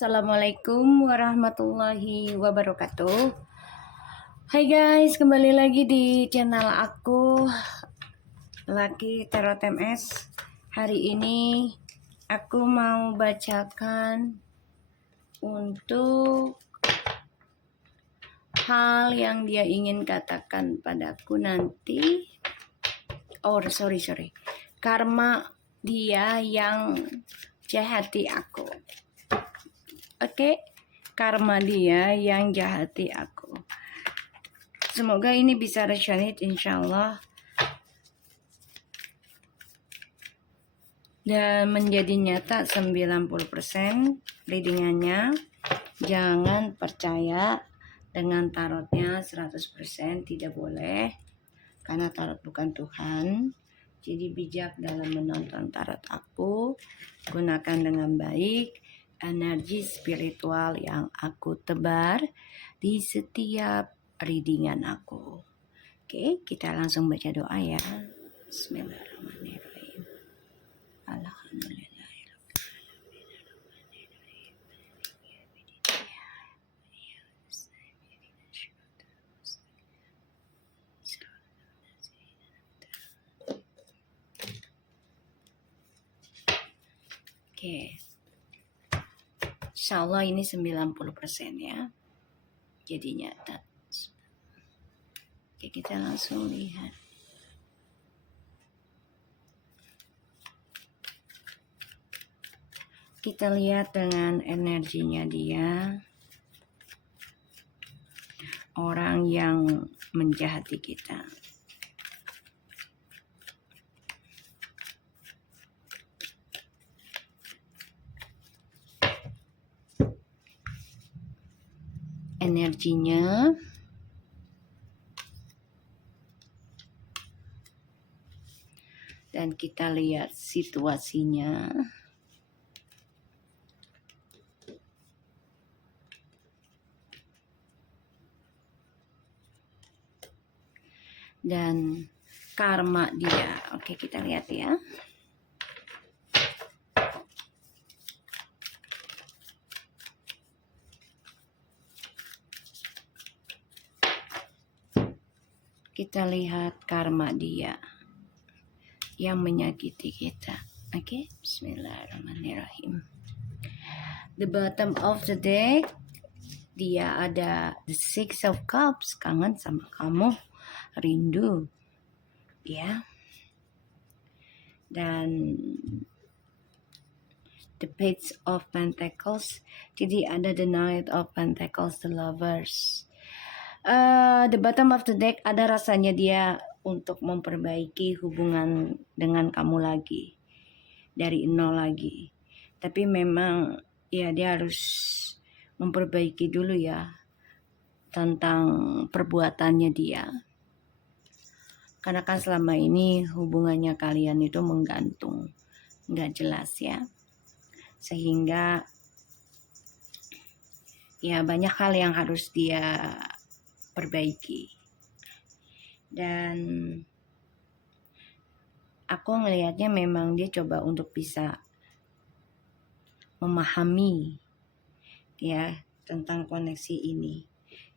Assalamualaikum warahmatullahi wabarakatuh. Hai guys, kembali lagi di channel aku Lucky Tarot MS. Hari ini aku mau bacakan untuk hal yang dia ingin katakan padaku nanti. Sorry. Karma dia yang jahati aku. Oke, karma dia yang jahati aku. Semoga ini bisa resonate insyaallah dan menjadi nyata 90% readingannya. Jangan percaya dengan tarotnya 100%, tidak boleh, karena tarot bukan Tuhan. Jadi bijak dalam menonton tarot aku, gunakan dengan baik energi spiritual yang aku tebar di setiap readingan aku. Oke, kita langsung baca doa ya. Bismillahirrahmanirrahim. Oke. Insyaallah ini 90% ya. Jadi nyata. Oke, kita langsung lihat. Kita lihat dengan energinya dia. Orang yang menjahati kita. Energinya dan kita lihat situasinya. Dan karma dia. Oke, kita lihat ya. Kita lihat karma dia yang menyakiti kita. Oke, bismillahirrahmanirrahim. The bottom of the deck, dia ada the Six of Cups, kangen sama kamu, rindu, ya. Dan the Page of Pentacles, jadi ada the Knight of Pentacles, the Lovers. The bottom of the deck, ada rasanya dia untuk memperbaiki hubungan dengan kamu lagi dari nol lagi, tapi memang ya dia harus memperbaiki dulu ya tentang perbuatannya dia, karena kan selama ini hubungannya kalian itu menggantung, nggak jelas ya, sehingga ya banyak hal yang harus dia perbaiki. Dan aku ngelihatnya memang dia coba untuk bisa memahami ya tentang koneksi ini.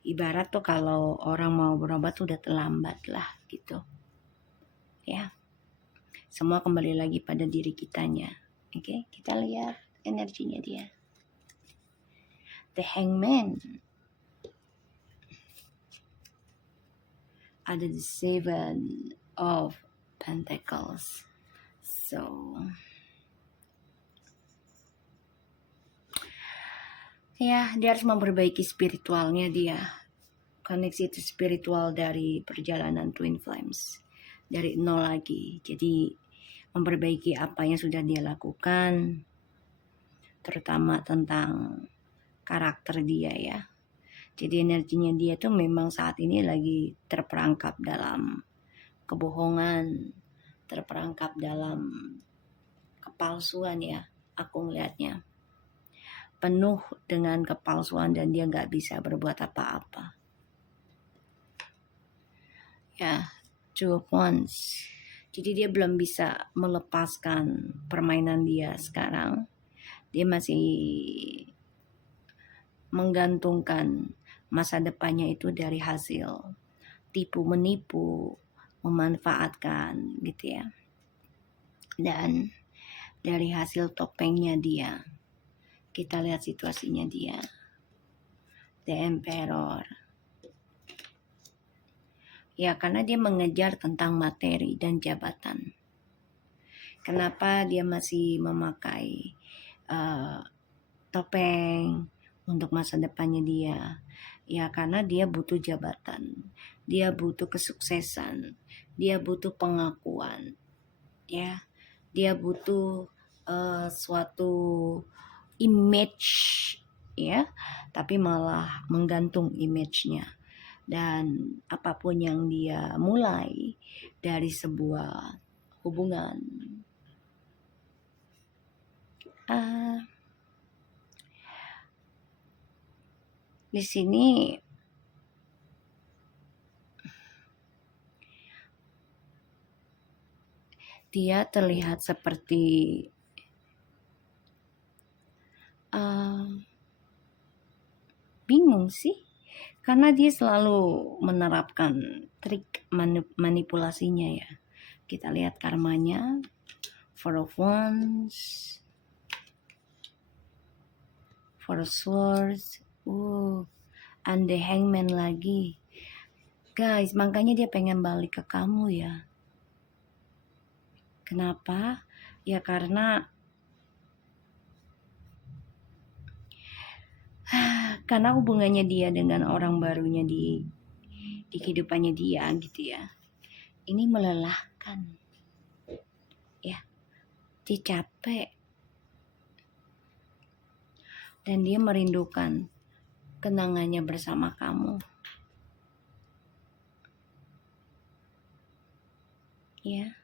Ibarat tuh kalau orang mau berobat udah terlambat lah gitu ya. Semua kembali lagi pada diri kitanya. Oke, kita lihat energinya dia. The Hangman, ada the Seven of Pentacles. So ya, dia harus memperbaiki spiritualnya dia. Koneksi itu spiritual dari perjalanan Twin Flames. Dari nol lagi. Jadi memperbaiki apa yang sudah dia lakukan. Terutama tentang karakter dia ya. Jadi energinya dia tuh memang saat ini lagi terperangkap dalam kebohongan, terperangkap dalam kepalsuan ya, aku ngelihatnya. Penuh dengan kepalsuan dan dia nggak bisa berbuat apa-apa. Ya, Two of Wands. Jadi dia belum bisa melepaskan permainan dia sekarang. Dia masih menggantungkan masa depannya itu dari hasil tipu menipu, memanfaatkan gitu ya. Dan dari hasil topengnya dia, kita lihat situasinya dia, The Emperor. Ya, karena dia mengejar tentang materi dan jabatan. Kenapa dia masih memakai topeng untuk masa depannya dia? Ya, karena dia butuh jabatan, dia butuh kesuksesan, dia butuh pengakuan, ya, dia butuh suatu image, ya, tapi malah menggantung image-nya. Dan apapun yang dia mulai dari sebuah hubungan, di sini dia terlihat seperti bingung sih, karena dia selalu menerapkan trik manipulasinya ya. Kita lihat karmanya, Four of Wands, Four of Swords, and the Hangman lagi. Guys, makanya dia pengen balik ke kamu ya. Kenapa? Ya karena hubungannya dia dengan orang barunya di kehidupannya dia gitu ya. Ini melelahkan. Ya. Dia capek. Dan dia merindukan kenangannya bersama kamu. Ya.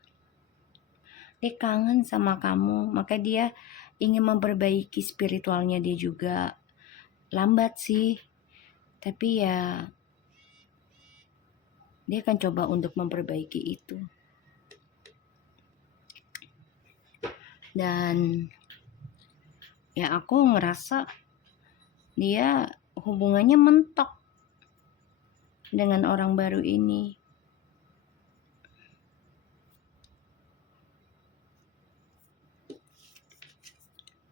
Dia kangen sama kamu, maka dia ingin memperbaiki spiritualnya dia juga. Lambat sih, tapi ya dia akan coba untuk memperbaiki itu. Dan ya aku ngerasa dia hubungannya mentok dengan orang baru ini.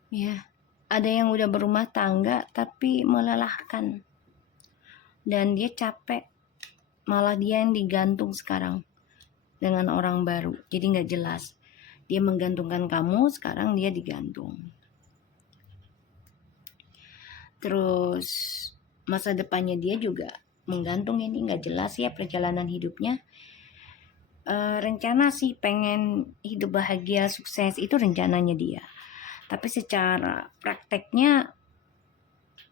Ya, ada yang udah berumah tangga tapi melelahkan. Dan dia capek. Malah dia yang digantung sekarang dengan orang baru. Jadi gak jelas. Dia menggantungkan kamu, sekarang dia digantung. Terus masa depannya dia juga menggantung, ini gak jelas ya perjalanan hidupnya. Rencana sih pengen hidup bahagia, sukses, itu rencananya dia. Tapi secara prakteknya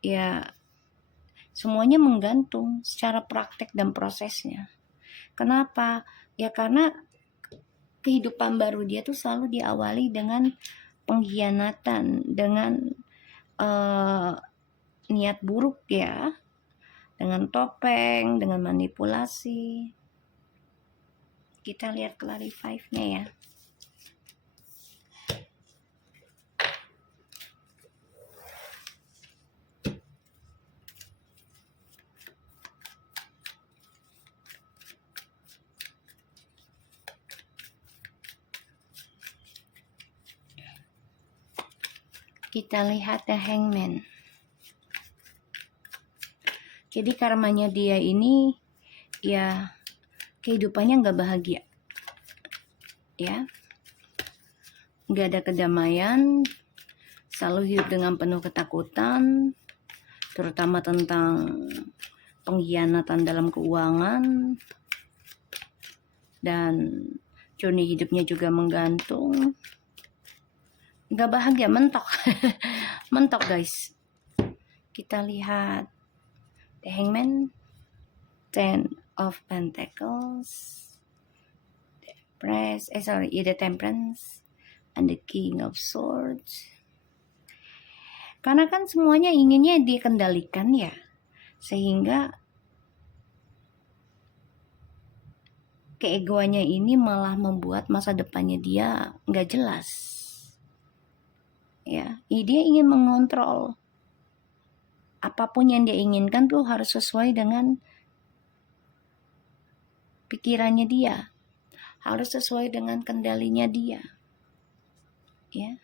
ya semuanya menggantung secara praktek dan prosesnya. Kenapa? Ya karena kehidupan baru dia tuh selalu diawali dengan pengkhianatan, dengan niat buruk ya, dengan topeng, dengan manipulasi. Kita lihat clarify-nya ya. Kita lihat The Hangman. Jadi karmanya dia ini ya kehidupannya gak bahagia. Ya. Gak ada kedamaian. Selalu hidup dengan penuh ketakutan. Terutama tentang pengkhianatan dalam keuangan. Dan journey hidupnya juga menggantung. Gak bahagia, mentok. Mentok guys. Kita lihat The Hangman, Ten of Pentacles, The Temperance, and the King of Swords. Karena kan semuanya inginnya dikendalikan ya, sehingga keegoannya ini malah membuat masa depannya dia nggak jelas. Ya, dia ingin mengontrol apapun yang dia inginkan tuh harus sesuai dengan pikirannya dia, harus sesuai dengan kendalinya dia, ya.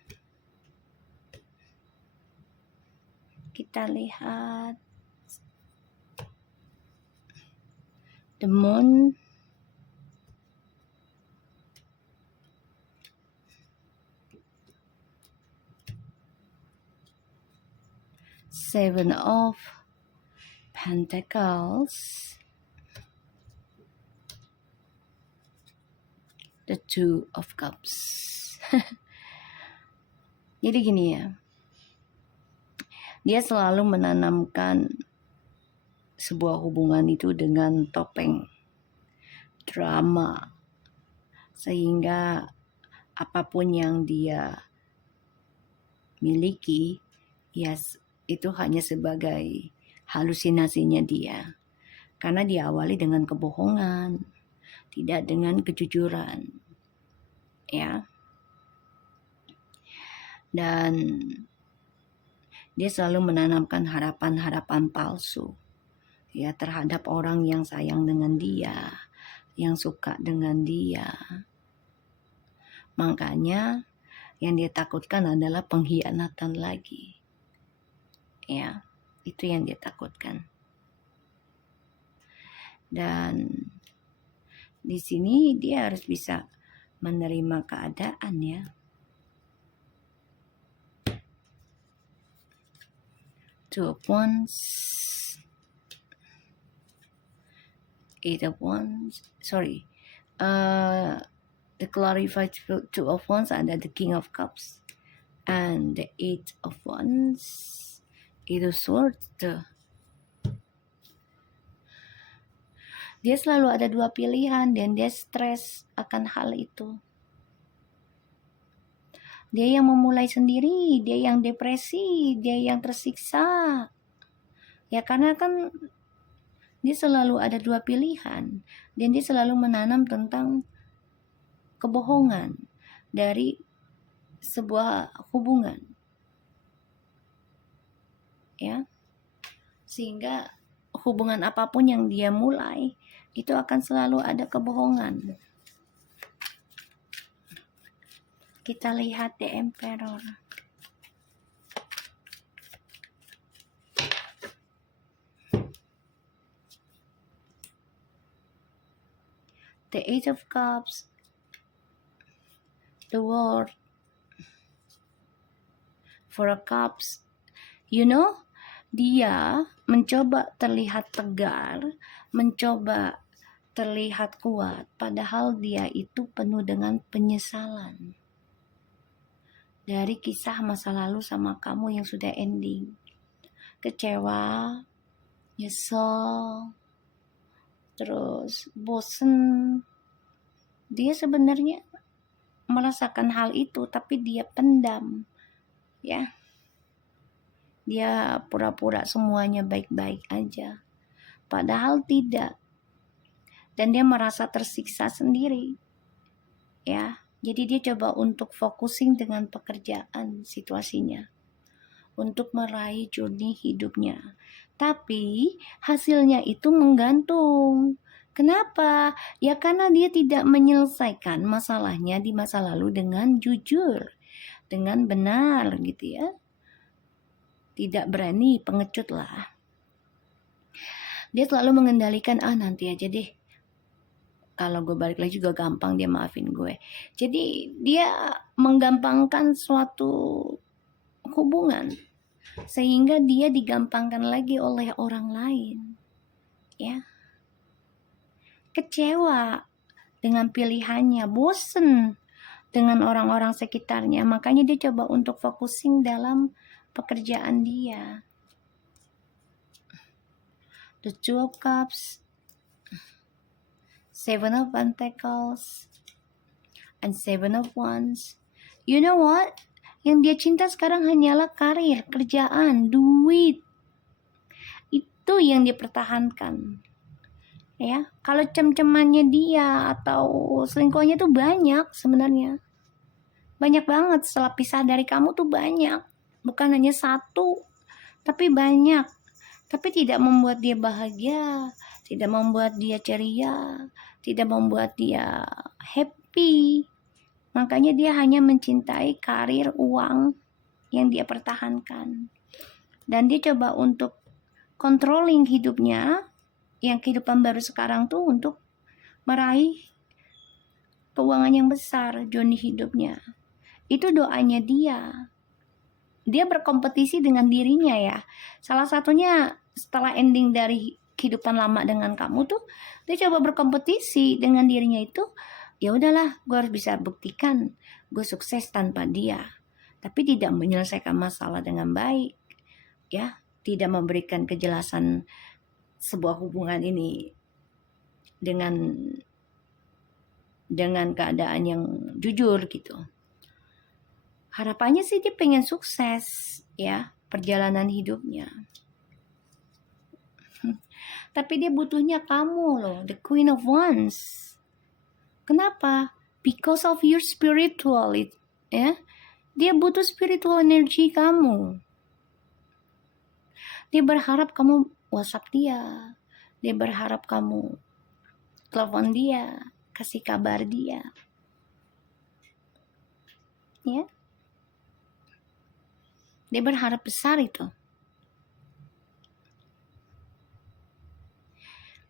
Kita lihat the moon, Seven of Pentacles, the Two of Cups. Jadi gini ya, dia selalu menanamkan sebuah hubungan itu dengan topeng drama, sehingga apapun yang dia miliki, ya itu hanya sebagai halusinasinya dia, karena diawali dengan kebohongan, tidak dengan kejujuran, ya. Dan dia selalu menanamkan harapan-harapan palsu, ya, terhadap orang yang sayang dengan dia, yang suka dengan dia. Makanya yang dia takutkan adalah pengkhianatan lagi, ya, itu yang dia takutkan. Dan di sini dia harus bisa menerima keadaan, ya. Two of Wands, Eight of Wands, sorry, the clarified Two of Wands ada the King of Cups and the Eight of Wands, itu Swords. Dia selalu ada dua pilihan dan dia stres akan hal itu. Dia yang memulai sendiri, dia yang depresi, dia yang tersiksa. Ya karena kan dia selalu ada dua pilihan dan dia selalu menanam tentang kebohongan dari sebuah hubungan. Ya. Sehingga hubungan apapun yang dia mulai itu akan selalu ada kebohongan. Kita lihat The Emperor. The Eight of Cups, the World, Four of Cups. You know, dia mencoba terlihat tegar, mencoba terlihat kuat, padahal dia itu penuh dengan penyesalan dari kisah masa lalu sama kamu yang sudah ending. Kecewa, nyesel, terus bosen. Dia sebenarnya merasakan hal itu tapi dia pendam, ya. Dia pura-pura semuanya baik-baik aja, padahal tidak. Dan dia merasa tersiksa sendiri, ya. Jadi dia coba untuk focusing dengan pekerjaan situasinya, untuk meraih journey hidupnya. Tapi hasilnya itu menggantung. Kenapa? Ya karena dia tidak menyelesaikan masalahnya di masa lalu dengan jujur, dengan benar gitu ya. Tidak berani, pengecut lah. Dia selalu mengendalikan, nanti aja deh. Kalau gue balik lagi juga gampang dia maafin gue. Jadi dia menggampangkan suatu hubungan sehingga dia digampangkan lagi oleh orang lain, ya. Kecewa dengan pilihannya, bosen dengan orang-orang sekitarnya, makanya dia coba untuk focusing dalam pekerjaan dia. The Two of Cups, Seven of Pentacles, and Seven of Wands. You know what? Yang dia cinta sekarang hanyalah karir, kerjaan, duit. Itu yang dia pertahankan. Ya, kalau cem-cemannya dia atau selingkuhannya tuh banyak sebenarnya. Banyak banget, setelah pisah dari kamu tuh banyak. Bukan hanya satu, tapi banyak. tapi tidak membuat dia bahagia, tidak membuat dia ceria, tidak membuat dia happy. Makanya dia hanya mencintai karir, uang yang dia pertahankan. Dan dia coba untuk controlling hidupnya, yang kehidupan baru sekarang tuh untuk meraih keuangan yang besar, journey hidupnya. Itu doanya dia. Dia berkompetisi dengan dirinya ya. Salah satunya setelah ending dari kehidupan lama dengan kamu tuh, dia coba berkompetisi dengan dirinya itu. Ya udahlah, gue harus bisa buktikan gue sukses tanpa dia. Tapi tidak menyelesaikan masalah dengan baik, ya, tidak memberikan kejelasan sebuah hubungan ini dengan keadaan yang jujur gitu. Harapannya sih dia pengen sukses ya perjalanan hidupnya. Tapi dia butuhnya kamu loh, the Queen of Wands. Kenapa? Because of your spiritual, ya. Dia butuh spiritual energy kamu. Dia berharap kamu WhatsApp dia. Dia berharap kamu telepon dia, kasih kabar dia. Ya. Dia berharap besar itu.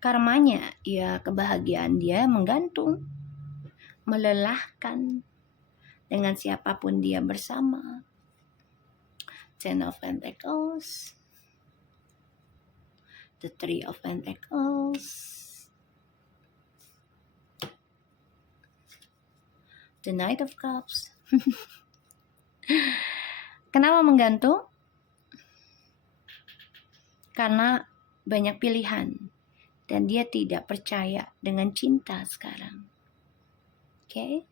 Karmanya, ya kebahagiaan dia menggantung, melelahkan dengan siapapun dia bersama. Ten of Pentacles, the Three of Pentacles, the Knight of Cups. Kenapa menggantung? Karena banyak pilihan dan dia tidak percaya dengan cinta sekarang. Okay?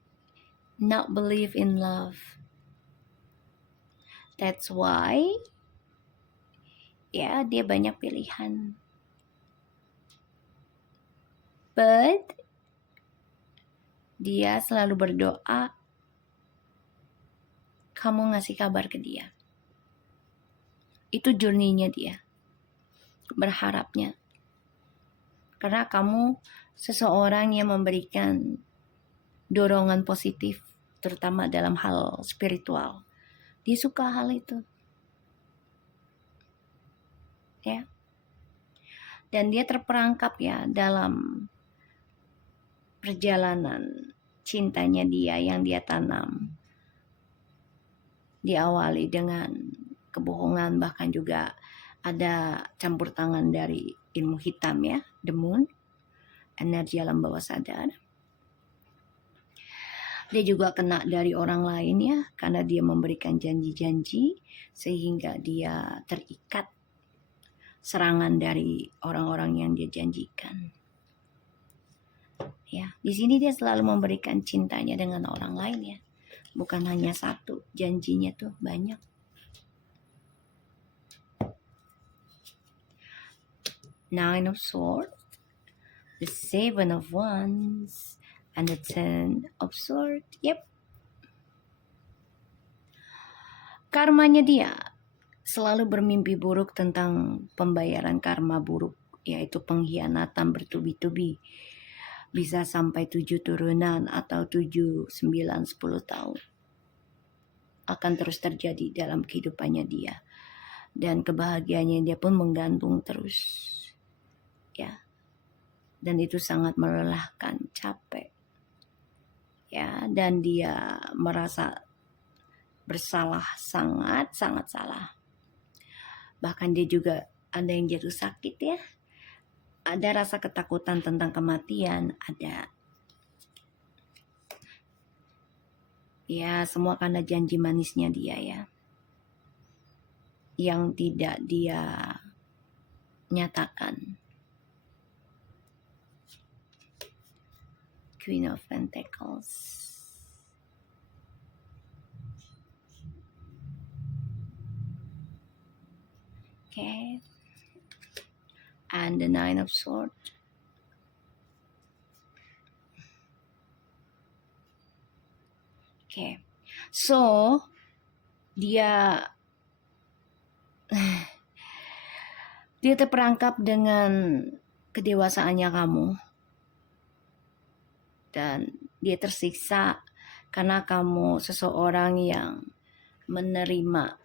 Not believe in love. That's why ya dia banyak pilihan. But dia selalu berdoa kamu ngasih kabar ke dia. Itu journey-nya dia. Berharapnya. Karena kamu seseorang yang memberikan dorongan positif, terutama dalam hal spiritual. Dia suka hal itu. Ya. Dan dia terperangkap ya dalam perjalanan cintanya dia yang dia tanam. Diawali dengan kebohongan, bahkan juga ada campur tangan dari ilmu hitam ya, the moon, energi alam bawah sadar. Dia juga kena dari orang lain ya, karena dia memberikan janji-janji sehingga dia terikat serangan dari orang-orang yang dia janjikan. Ya, di sini dia selalu memberikan cintanya dengan orang lain ya. Bukan hanya satu, janjinya tuh banyak. Nine of Swords, the Seven of Wands, and the Ten of Swords. Yep. Karmanya dia selalu bermimpi buruk tentang pembayaran karma buruk, yaitu pengkhianatan bertubi-tubi. Bisa sampai 7 turunan atau 7, 9, 10 tahun. Akan terus terjadi dalam kehidupannya dia. Dan kebahagiaannya dia pun menggantung terus. Ya. Dan itu sangat melelahkan, capek. Ya, dan dia merasa bersalah, sangat salah. Bahkan dia juga ada yang jatuh sakit ya. Ada rasa ketakutan tentang kematian, ada. Ya, semua karena janji manisnya dia ya. Yang tidak dia nyatakan. Queen of Pentacles. Okay. And the Nine of Swords. Okay. So, dia Dia terperangkap dengan kedewasaannya kamu, dan dia tersiksa karena kamu seseorang yang menerima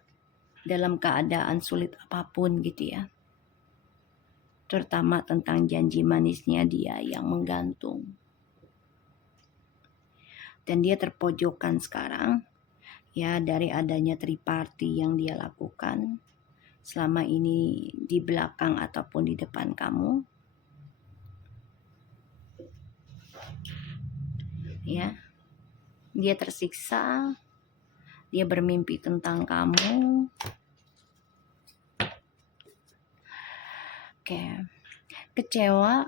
dalam keadaan sulit apapun gitu ya. Terutama tentang janji manisnya dia yang menggantung. Dan dia terpojokkan sekarang ya dari adanya triparty yang dia lakukan selama ini di belakang ataupun di depan kamu. Ya. Dia tersiksa, dia bermimpi tentang kamu. Oke. Kecewa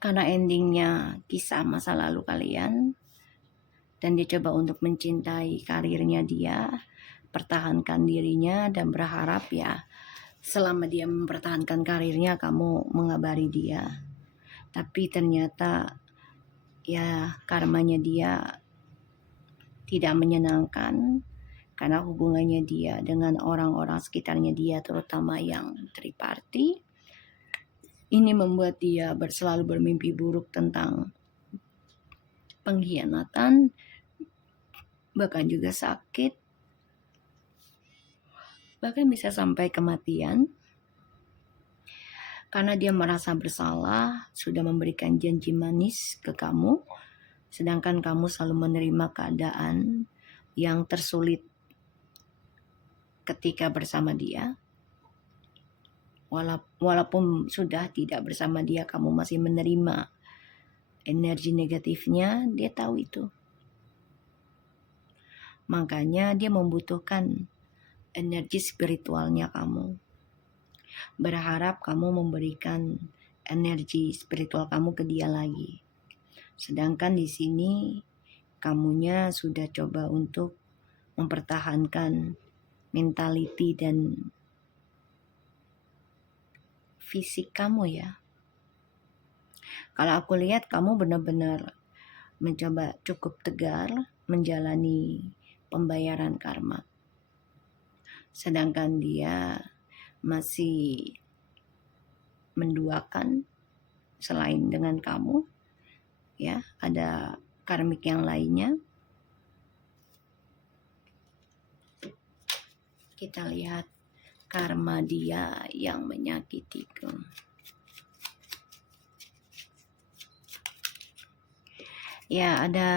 karena endingnya kisah masa lalu kalian. Dan dia coba untuk mencintai karirnya dia, pertahankan dirinya, dan berharap ya selama dia mempertahankan karirnya kamu mengabari dia. Tapi ternyata ya karmanya dia tidak menyenangkan karena hubungannya dia dengan orang-orang sekitarnya dia, terutama yang triparty. Ini membuat dia selalu bermimpi buruk tentang pengkhianatan, bahkan juga sakit, bahkan bisa sampai kematian. Karena dia merasa bersalah, sudah memberikan janji manis ke kamu, sedangkan kamu selalu menerima keadaan yang tersulit ketika bersama dia. Walaupun sudah tidak bersama dia, kamu masih menerima energi negatifnya, dia tahu itu. Makanya dia membutuhkan energi spiritualnya kamu. Berharap kamu memberikan energi spiritual kamu ke dia lagi. Sedangkan di sini kamunya sudah coba untuk mempertahankan mentality dan fisik kamu ya. Kalau aku lihat kamu benar-benar mencoba cukup tegar menjalani pembayaran karma. Sedangkan dia masih menduakan selain dengan kamu. Ya, ada karmik yang lainnya. Kita lihat karma dia yang menyakitiku. Ya, ada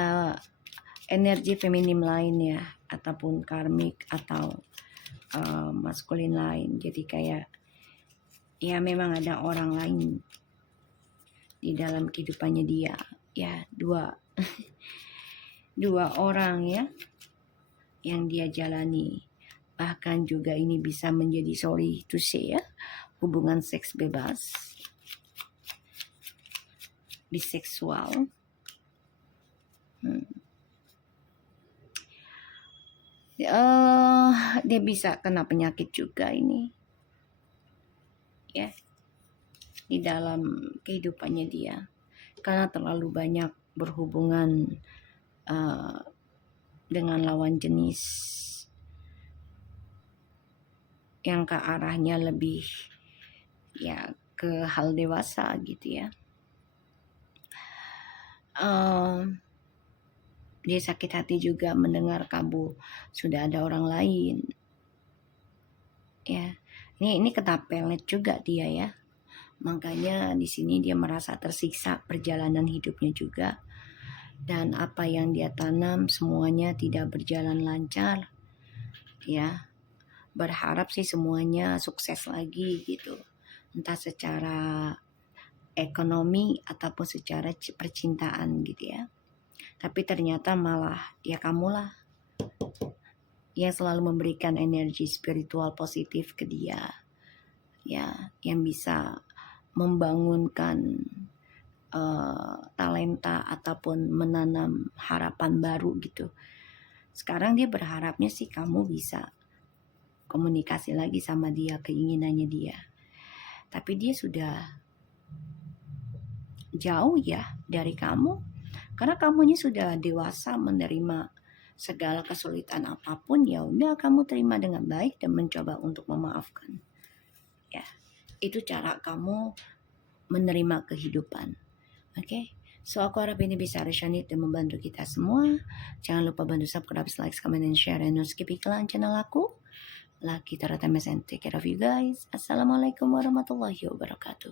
energi feminim lain ya, ataupun karmik atau maskulin lain. Jadi kayak ya memang ada orang lain di dalam kehidupannya dia. Ya, dua orang ya yang dia jalani. Bahkan juga ini bisa menjadi, sorry to say ya, hubungan seks bebas, biseksual. Dia bisa kena penyakit juga ini ya di dalam kehidupannya dia karena terlalu banyak berhubungan dengan lawan jenis yang ke arahnya lebih ya ke hal dewasa gitu ya. Dia sakit hati juga mendengar kamu sudah ada orang lain. Ya, ini kena pelet juga dia ya. Makanya di sini dia merasa tersiksa perjalanan hidupnya juga. Dan apa yang dia tanam semuanya tidak berjalan lancar. Ya, berharap sih semuanya sukses lagi gitu. Entah secara ekonomi ataupun secara percintaan gitu ya. Tapi ternyata malah ya kamulah yang selalu memberikan energi spiritual positif ke dia. Ya, yang bisa membangunkan talenta ataupun menanam harapan baru gitu. Sekarang dia berharapnya sih kamu bisa komunikasi lagi sama dia, keinginannya dia. Tapi dia sudah jauh ya dari kamu. Karena kamunya sudah dewasa menerima segala kesulitan apapun, ya udah kamu terima dengan baik dan mencoba untuk memaafkan. Ya, itu cara kamu menerima kehidupan. Oke? So, aku harap ini bisa resonate dan membantu kita semua. Jangan lupa bantu subscribe, like, comment, and share. And skip iklan channel aku. Laki Tara Temes and take care of you guys. Assalamualaikum warahmatullahi wabarakatuh.